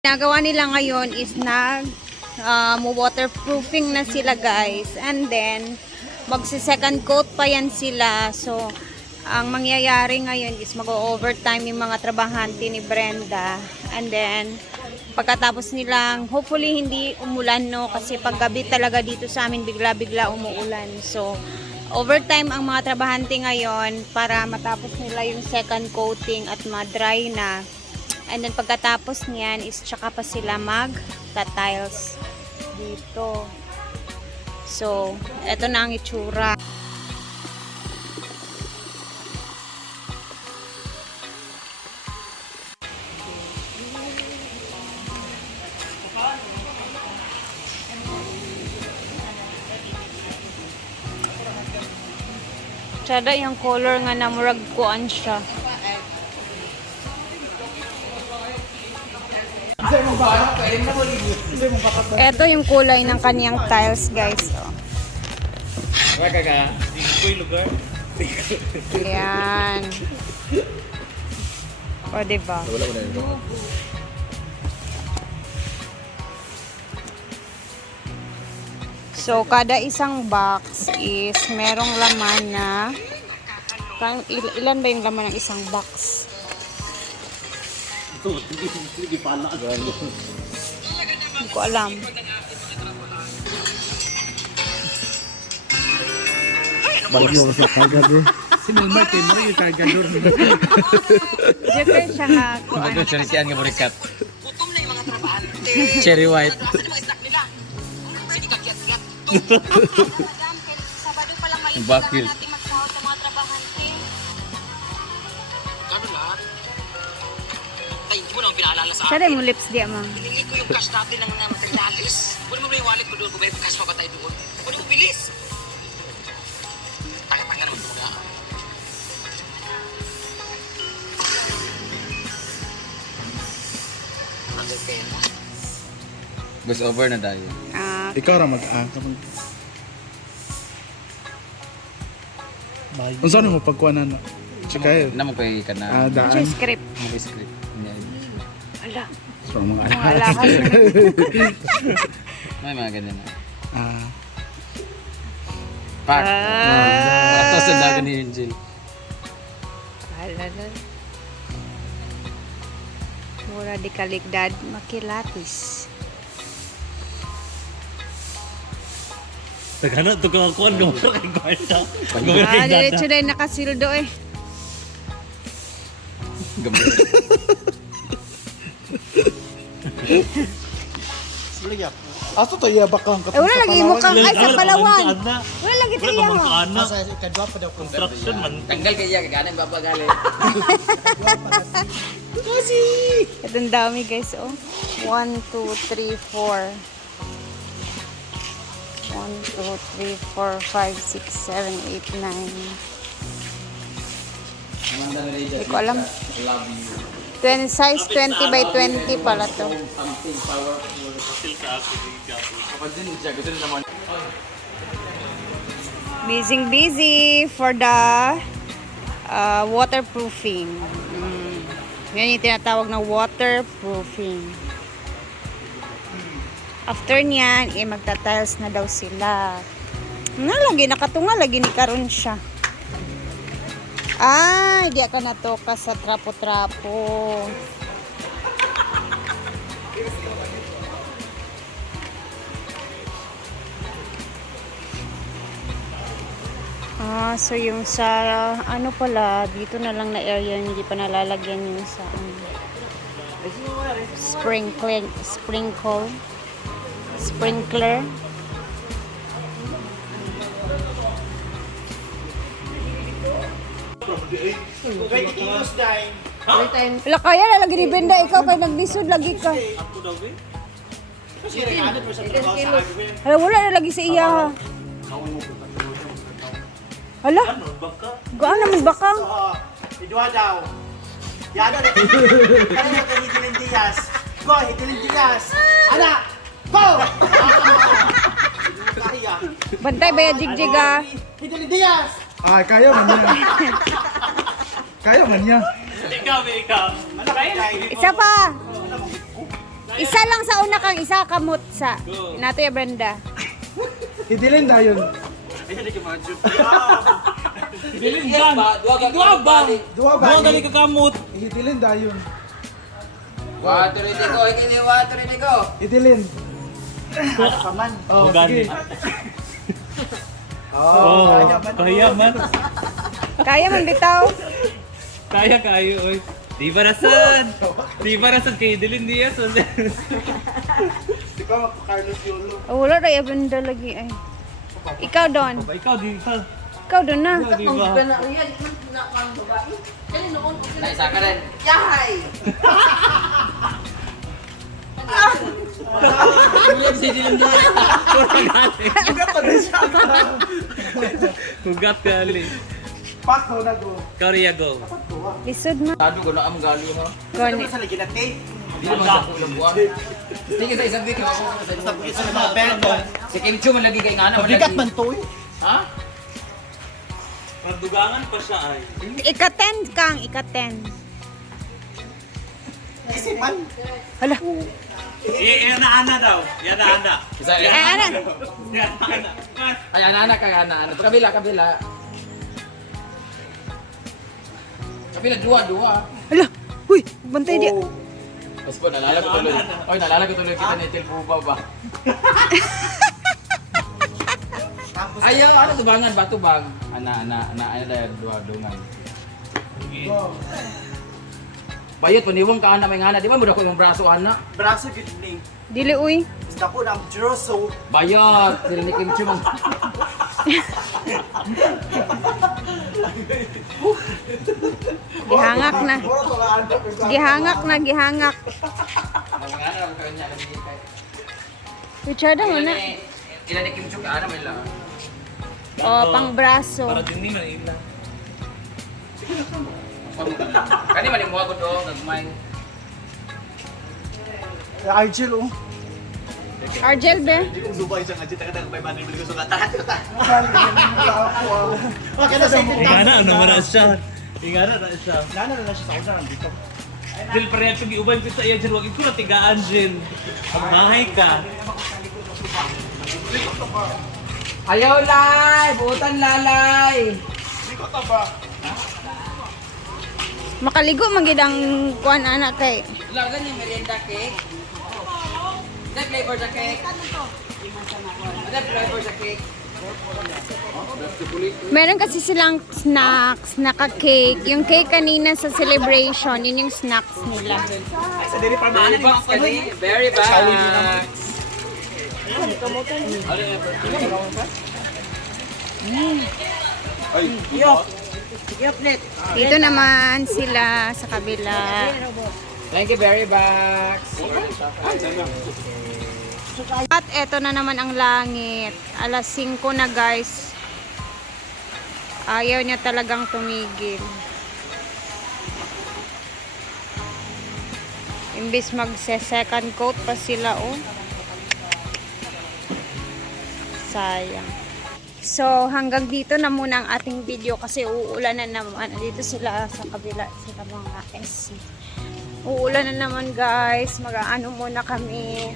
Ginagawa nila ngayon is nag um, waterproofing na sila guys. And then, magsi-second coat pa yan sila. So, ang mangyayari ngayon is mag-overtime yung mga trabahante ni Brenda. And then, pagkatapos nilang, hopefully hindi umulan no. Kasi paggabi talaga dito sa amin, bigla-bigla umuulan. So, overtime ang mga trabahante ngayon para matapos nila yung second coating at ma-dry na. And then pagkatapos niyan is tsaka pa sila mag tiles dito. So, eto na ang itsura. Tsada yung color nga na murag kuan siya. Ito yung kulay ng kaniyang tiles, guys. Oh. Ayan. O, diba? Na yun. So, kada isang box is merong laman na ilan ba yung laman ng isang box? Hindi ko alam. Balik mo sa kagad eh. Si Mulmar, kayo mo rin yung kagador. Dito siya nga. Ano siyan nga burikat? Cherry white. Sabado pa lang ngayon Bakit? natin Siya rin mo lips di ama. Hiningi ko yung cash natin ng uh, materialis. Kunin mo ba yung wallet ko doon may cash pa ba tayo doon? Kunin mo bilis. Tanga-tanga naman. Ano pera? Bus over na tayo. Ah, Ikaw ra mag-ah. Bayo. Kung saan mo pagkuhanan na? Chikayo. Naman ko ka Ah, na. daan. script. Mga script. Ala, So, mga wala ka. May mga ganyan na. Ah, Park. Ah. Ato sa dagan ni Angel. Ala na. Mura di kaligdad makilatis. Tagana, ito ka kuhan. Gawin kay Garda. Ah, diretso na yung nakasildo eh. Gamay. Ato to iya bakang Eh, wala lagi mo kang ay sa Palawan. Wala lagi Wala tiya ka mo. magkaana. Construction man. Tanggal kaya kaganan babagali. Ito ang dami guys, oh. 1, 2, 3, 4. 1, 2, 3, 4, 5, 6, 7, 8, 9. Hindi ko alam. 20, size 20 by 20 pala to. Busy busy for the uh, waterproofing. Mm. Yan yung tinatawag na waterproofing. After niyan, eh, magta-tiles na daw sila. Nga lagi, nakatunga lagi ni karon siya. Ah, di ka na to ka sa trapo-trapo. Ah, so yung sa ano pala, dito na lang na area hindi pa nalalagyan yung sa ano, sprinkling, sprinkle, sprinkler. Wala kaya lalagi ni Benda, ikaw kay naglisod lagi ka. Hala, wala na lagi sa iya ha. Hala, Ano, baka? gaan naman bakang. Idua daw. Yada na. Na kay Hidilin Diaz? Go, Hidilin Diaz. Ana! Go! Kaya. Bantay ba yung jigjig ah? Hidilin Diaz! Ah kaya man niya. kaya man niya. Ikaw, ikaw. Ano? Isa pa! Isa lang sa una kang isa kamot sa. Nato ya Brenda. Hidilin dayon. Bilin dyan. Dua ba? Dua ba? Dua gali ka kamot. Hidilin dayon. Water ini ko, ini water ini ko. Hidilin. Paman. Oh, Gani. Sige. Oh, kaya man. Kaya man bitaw. Kaya kayo, oy. Di ba rasan? Di ba rasan kay Dilin Diaz? Ikaw, Carlos Yolo. Oh, wala rin ya Brenda lagi ay. Ikaw don. Ba ikaw di ka. Ikaw don na. Di ba? Naisa ka rin. Si Dylan Diaz. Hugat gali. Pak mo na go. Korea go. Lisod mo. Tado ko na ang gali mo. Gani. Sa lagi natin. Di mo sa kulang buwan. Sige sa isang video ako sa Sa isa ng mga bento. Si Kim Chu man lagi kay ngana lagi. man to eh. Ha? Magdugangan pa siya ay. Ika-10 kang, ika-10. Isipan. Hala. Yan na ana daw. Yan na ana. Isa Ay, ano? Yan na ana. Ay ana ana kay ana ana. Kabila kabila. Kabila dua dua. Hala. Uy, bantay di. Mas po, nalala ko tuloy. Oy, nalala ko tuloy kita ni Til Puba ba? Ayaw, ano tubangan ba tubang? Ana, ana, ana, ano dahil dua dungan. Bayot, paniwang ka ana may ngana. Di ba mo ko yung braso ana? Braso good evening. Dili uy. Isda po ng Jeroso. Bayot, sila ni Kim Chu mang. Gihangak na. Gihangak na, gihangak. Richard mo na. Ilan ni Kim Chu ka ana may lang. Oh, pang braso. Para din ni ila. Kani man mo ako do nagmay. Argel oh. Argel be. Subay siya nga dito ka nang 500 mil ko sugatan. Okay na sa. Ingana ano man siya. Ingana na siya. Nana na siya sa una nandito. Dil pareha pag iuban ko sa iya Jil, wag ko na tigaan mahay ka. Ayaw lay, butan lalay. Makaligo man gid ang kuan anak kay. Lagan yung merienda cake. Ano flavor sa cake? Ano flavor sa cake? Meron kasi silang snacks, naka-cake. Yung cake kanina sa celebration, yun yung snacks nila. Very box kani. Very box. Dito naman sila sa kabila. Thank you, very box. At eto na naman ang langit. Alas 5 na guys. Ayaw niya talagang tumigil. Imbis magse-second coat pa sila oh. Sayang. So, hanggang dito na muna ang ating video kasi uulan na naman. Dito sila sa kabila, sila mga SC. Uulan na naman guys. Mag-ano muna kami.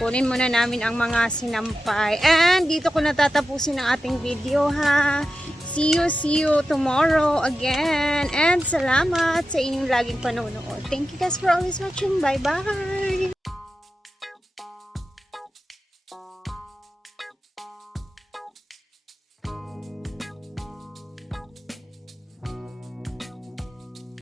Kunin muna namin ang mga sinampay. And dito ko natatapusin ang ating video ha. See you, see you tomorrow again. And salamat sa inyong laging panonood. Thank you guys for always watching. Bye-bye!